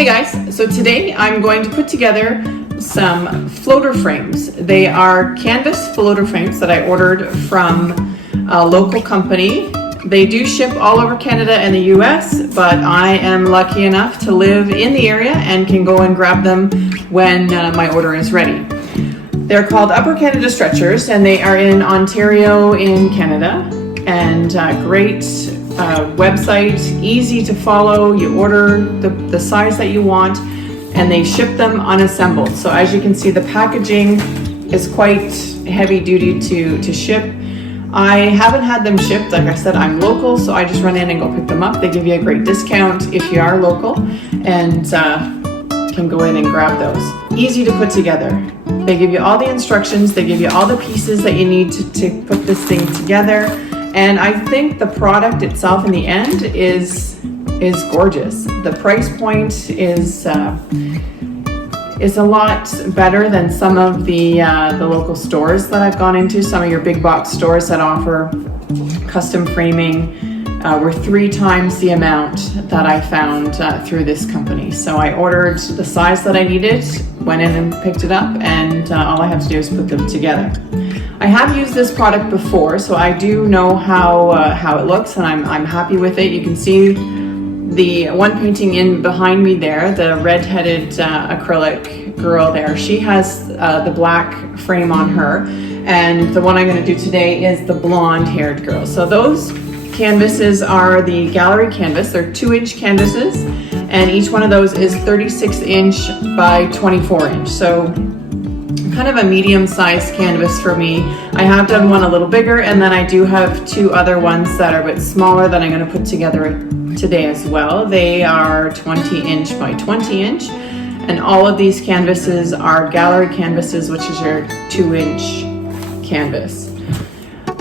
Hey guys, so today I'm going to put together some floater frames. They are canvas floater frames that I ordered from a local company. They do ship all over Canada and the US, but I am lucky enough to live in the area and can go and grab them when my order is ready. They're called Upper Canada Stretchers and they are in Ontario in Canada, and great website, easy to follow. You order the size that you want and they ship them unassembled. So as you can see, the packaging is quite heavy duty to ship. I haven't had them shipped. Like I said, I'm local, so I just run in and go pick them up. They give you a great discount if you are local, and can go in and grab those. Easy to put together. They give you all the instructions, they give you all the pieces that you need to put this thing together. And I think the product itself in the end is gorgeous. The price point is a lot better than some of the local stores that I've gone into. Some of your big box stores that offer custom framing were 3 times the amount that I found through this company. So I ordered the size that I needed, went in and picked it up, and all I have to do is put them together. I have used this product before, so I do know how it looks, and I'm happy with it. You can see the one painting in behind me there, the red-headed acrylic girl there. She has the black frame on her, and the one I'm going to do today is the blonde-haired girl. So those canvases are the gallery canvas. They're 2-inch canvases, and each one of those is 36-inch by 24-inch. So kind of a medium-sized canvas for me. I have done one a little bigger, and then I do have 2 other ones that are a bit smaller that I'm going to put together today as well. They are 20-inch by 20-inch, and all of these canvases are gallery canvases, which is your 2-inch canvas.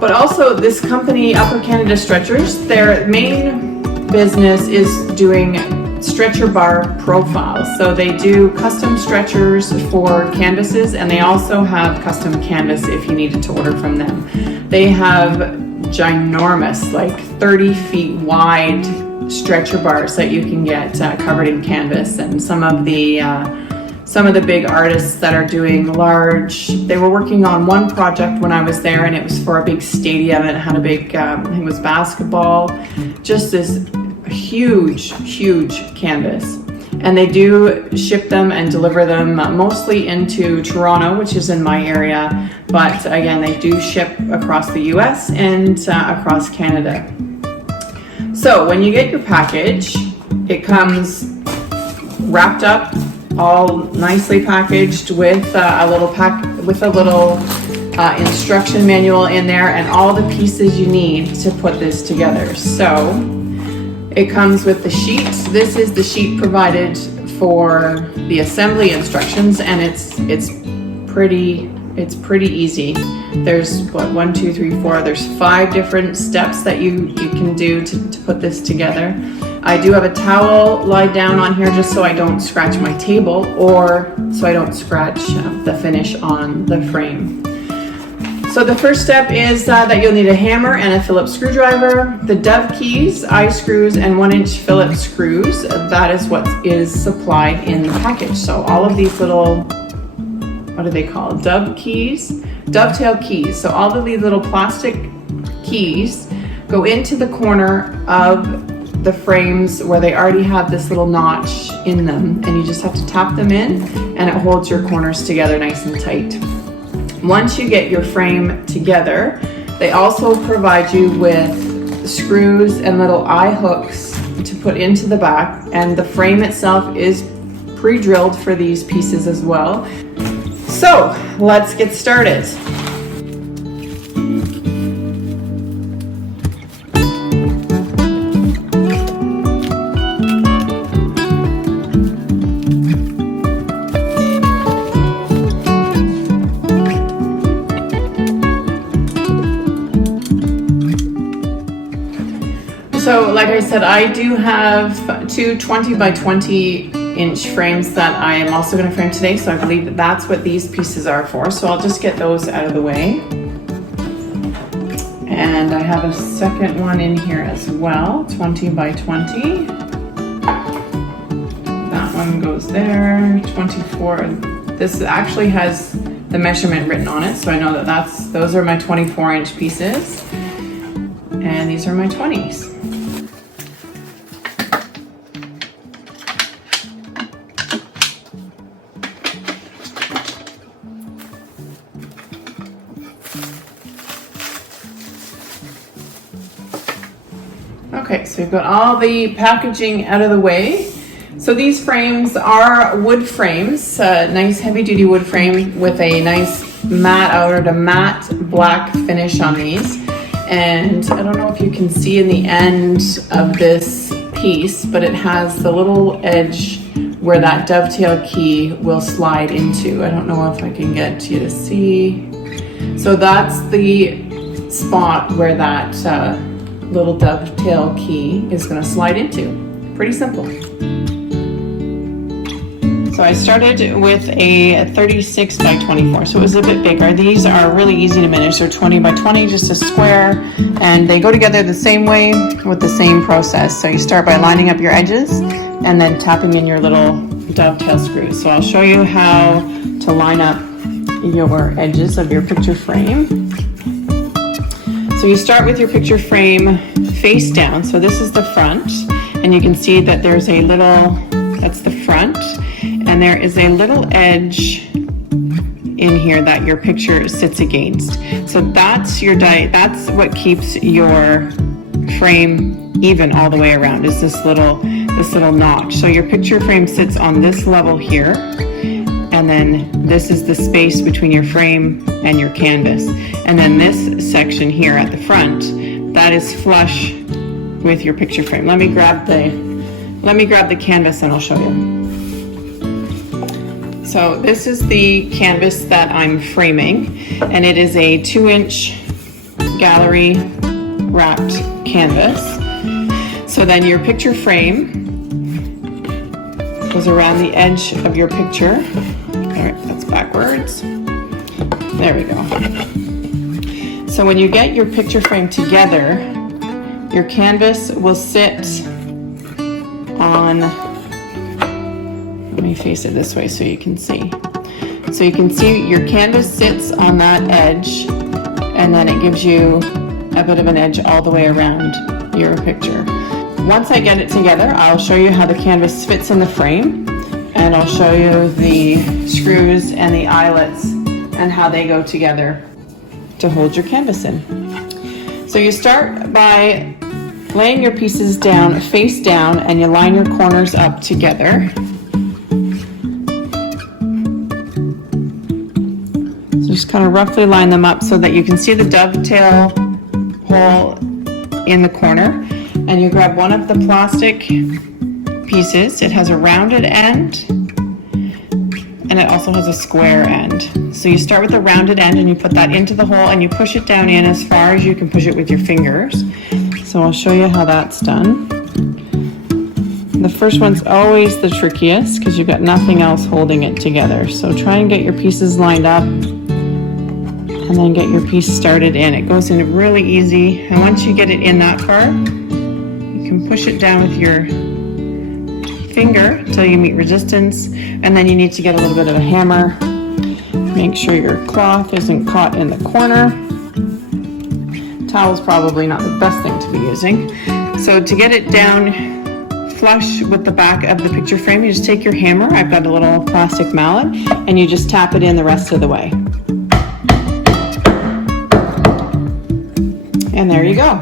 But also this company, Upper Canada Stretchers, their main business is doing stretcher bar profiles. So they do custom stretchers for canvases, and they also have custom canvas if you needed to order from them. They have ginormous, like 30 feet wide stretcher bars that you can get covered in canvas. And some of the big artists that are doing large, they were working on one project when I was there, and it was for a big stadium, and it had a big, I think it was basketball, just this huge canvas. And they do ship them and deliver them mostly into Toronto, which is in my area, but again, they do ship across the US and across Canada. So when you get your package, it comes wrapped up, all nicely packaged with a little instruction manual in there, and all the pieces you need to put this together. So it comes with the sheet. This is the sheet provided for the assembly instructions, and it's pretty easy. There's what, 1, 2, 3, 4. There's 5 different steps that you can do to put this together. I do have a towel lied down on here just so I don't scratch my table, or so I don't scratch the finish on the frame. So the first step is that you'll need a hammer and a Phillips screwdriver, the dove keys, eye screws, and 1-inch Phillips screws. That is what is supplied in the package. So all of these little, what are they called? Dovetail keys. So all of these little plastic keys go into the corner of the frames where they already have this little notch in them, and you just have to tap them in, and it holds your corners together nice and tight. Once you get your frame together, they also provide you with screws and little eye hooks to put into the back, and the frame itself is pre-drilled for these pieces as well. So let's get started. So like I said, I do have 2 20 by 20 inch frames that I am also going to frame today, so I believe that that's what these pieces are for. So I'll just get those out of the way. And I have a second one in here as well, 20 by 20. That one goes there, 24. This actually has the measurement written on it, so I know that those are my 24-inch pieces, and these are my 20s. Okay, so we've got all the packaging out of the way. So these frames are wood frames, nice heavy-duty wood frame with a nice matte black finish on these. And I don't know if you can see in the end of this piece, but it has the little edge where that dovetail key will slide into. I don't know if I can get you to see. So that's the spot where that little dovetail key is going to slide into. Pretty simple. So I started with a 36 by 24, so it was a bit bigger. These are really easy to manage. They're 20 by 20, just a square, and they go together the same way with the same process. So you start by lining up your edges and then tapping in your little dovetail screws. So I'll show you how to line up your edges of your picture frame. So you start with your picture frame face down. So this is the front, and you can see that there's a little, that's the front, and there is a little edge in here that your picture sits against. So that's your that's what keeps your frame even all the way around, is this little notch. So your picture frame sits on this level here, and then this is the space between your frame and your canvas. And then this section here at the front, that is flush with your picture frame. Let me grab the canvas and I'll show you. So this is the canvas that I'm framing, and it is a 2-inch gallery wrapped canvas. So then your picture frame goes around the edge of your picture. All right, that's backwards. There we go. So when you get your picture frame together, your canvas will sit on, let me face it this way so you can see. So you can see your canvas sits on that edge, and then it gives you a bit of an edge all the way around your picture. Once I get it together, I'll show you how the canvas fits in the frame, and I'll show you the screws and the eyelets and how they go together to hold your canvas in. So you start by laying your pieces down, face down, and you line your corners up together. So just kind of roughly line them up so that you can see the dovetail hole in the corner. And you grab one of the plastic pieces. It has a rounded end, and it also has a square end. So you start with the rounded end and you put that into the hole and you push it down in as far as you can push it with your fingers. So I'll show you how that's done. The first one's always the trickiest because you've got nothing else holding it together. So try and get your pieces lined up and then get your piece started in. It goes in really easy, and once you get it in that far, you can push it down with your finger until you meet resistance, and then you need to get a little bit of a hammer. Make sure your cloth isn't caught in the corner. Towel's probably not the best thing to be using. So to get it down flush with the back of the picture frame, you just take your hammer, I've got a little plastic mallet, and you just tap it in the rest of the way. And there you go.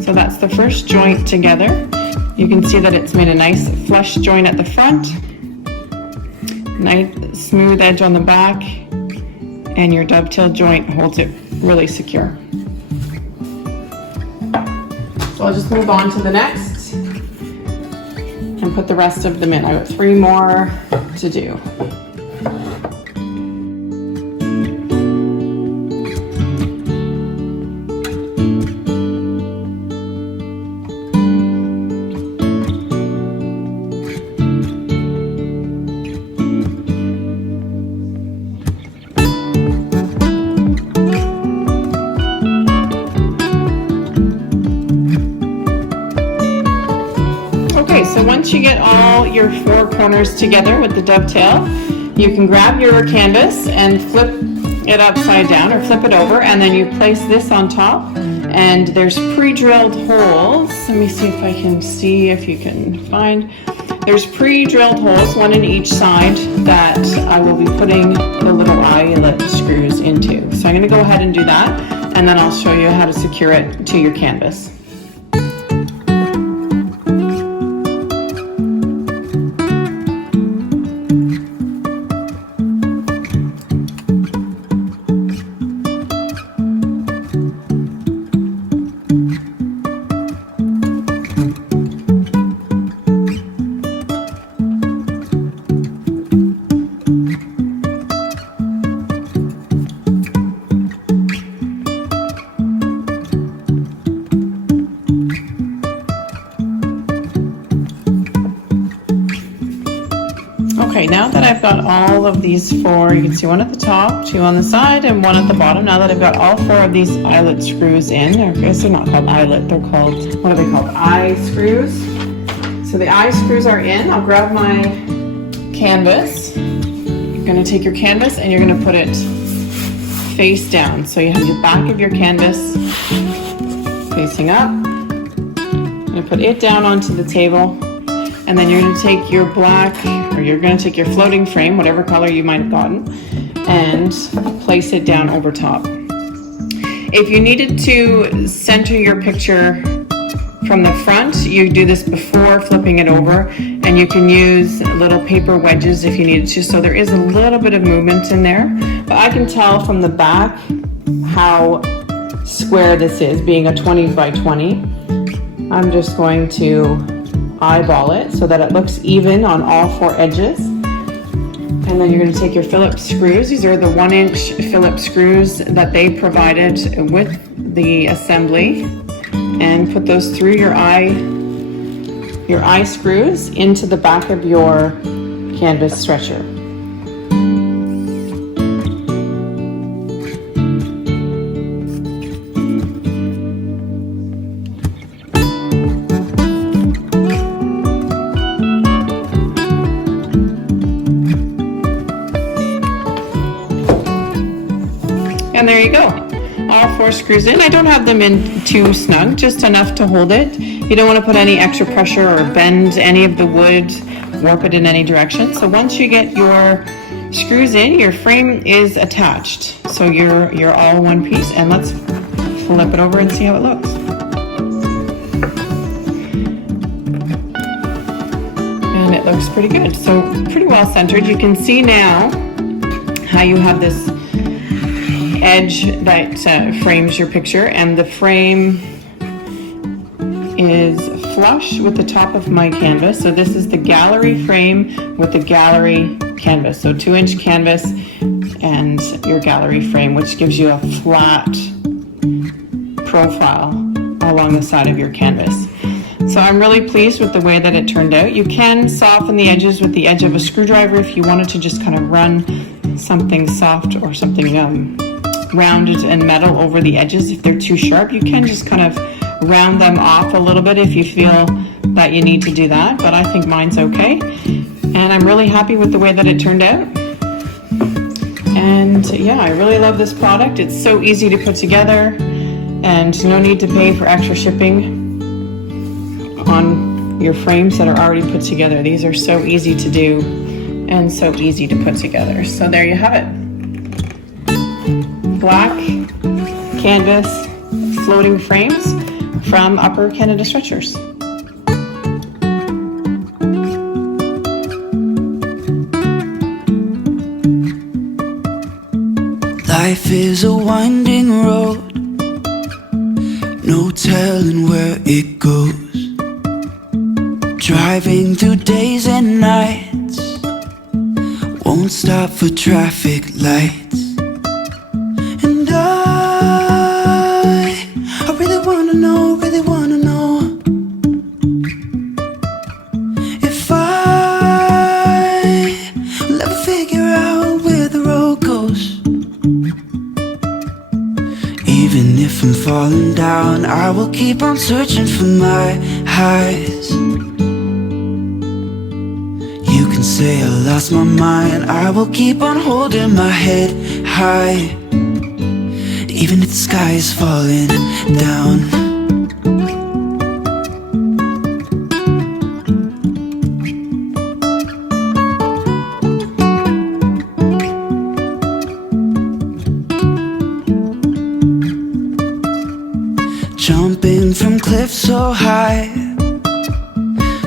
So that's the first joint together. You can see that it's made a nice flush joint at the front, nice smooth edge on the back, and your dovetail joint holds it really secure. So I'll just move on to the next and put the rest of them in. I've got 3 more to do. Okay, so once you get all your four corners together with the dovetail, you can grab your canvas and flip it upside down or flip it over, and then you place this on top, and there's pre-drilled holes. Let me see if I can see if you can find. There's pre-drilled holes, one in each side, that I will be putting the little eyelet screws into. So I'm going to go ahead and do that, and then I'll show you how to secure it to your canvas. Okay, now that I've got all of these four, you can see one at the top, two on the side, and one at the bottom. Now that I've got all four of these eyelet screws in, or I guess they're not called eyelet, they're called, what are they called? Eye screws. So the eye screws are in. I'll grab my canvas. You're going to take your canvas and you're going to put it face down. So you have the back of your canvas facing up. I'm going to put it down onto the table. And then you're going to take your black, or you're going to take your floating frame, whatever color you might have gotten, and place it down over top. If you needed to center your picture from the front, you do this before flipping it over, and you can use little paper wedges if you needed to, so there is a little bit of movement in there. But I can tell from the back how square this is, being a 20 by 20. I'm just going to eyeball it so that it looks even on all four edges. And then you're going to take your Phillips screws. These are the 1-inch Phillips screws that they provided with the assembly, and put those through your eye screws into the back of your canvas stretcher. And there you go, all four screws in. I don't have them in too snug, just enough to hold it. You don't want to put any extra pressure or bend any of the wood, warp it in any direction. So once you get your screws in, your frame is attached. So you're all one piece, and let's flip it over and see how it looks. And it looks pretty good, so pretty well centered. You can see now how you have this edge that frames your picture, and the frame is flush with the top of my canvas. So this is the gallery frame with the gallery canvas. So 2-inch canvas and your gallery frame, which gives you a flat profile along the side of your canvas. So I'm really pleased with the way that it turned out. You can soften the edges with the edge of a screwdriver if you wanted to just kind of run something soft or something rounded and metal over the edges. If they're too sharp, you can just kind of round them off a little bit if you feel that you need to do that, but I think mine's okay. And I'm really happy with the way that it turned out. And yeah, I really love this product. It's so easy to put together, and no need to pay for extra shipping on your frames that are already put together. These are so easy to do and so easy to put together. So there you have it. Black canvas floating frames from Upper Canada Stretchers. Life is a winding road, no telling where it goes. Driving through days and nights, won't stop for traffic lights. And I really wanna know if I will ever figure out where the road goes. Even if I'm falling down, I will keep on searching for my highs. say I lost my mind, I will keep on holding my head high, even if the sky is falling down. Jumping from cliffs so high,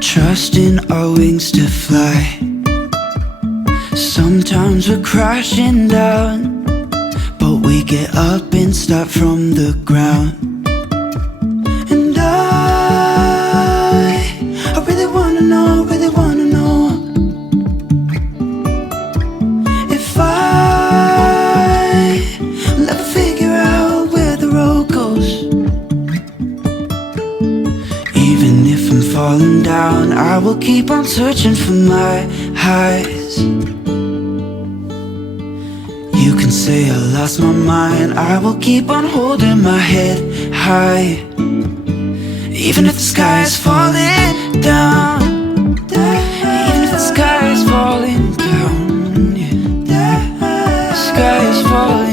trusting our wings to fly. Sometimes we're crashing down, but we get up and start from the ground. And I really wanna know, if I'll ever figure out where the road goes. Even if I'm falling down, I will keep on searching for my highs. You can say I lost my mind, I will keep on holding my head high, even if the sky is falling down. Even if the sky is falling down, yeah. The sky is falling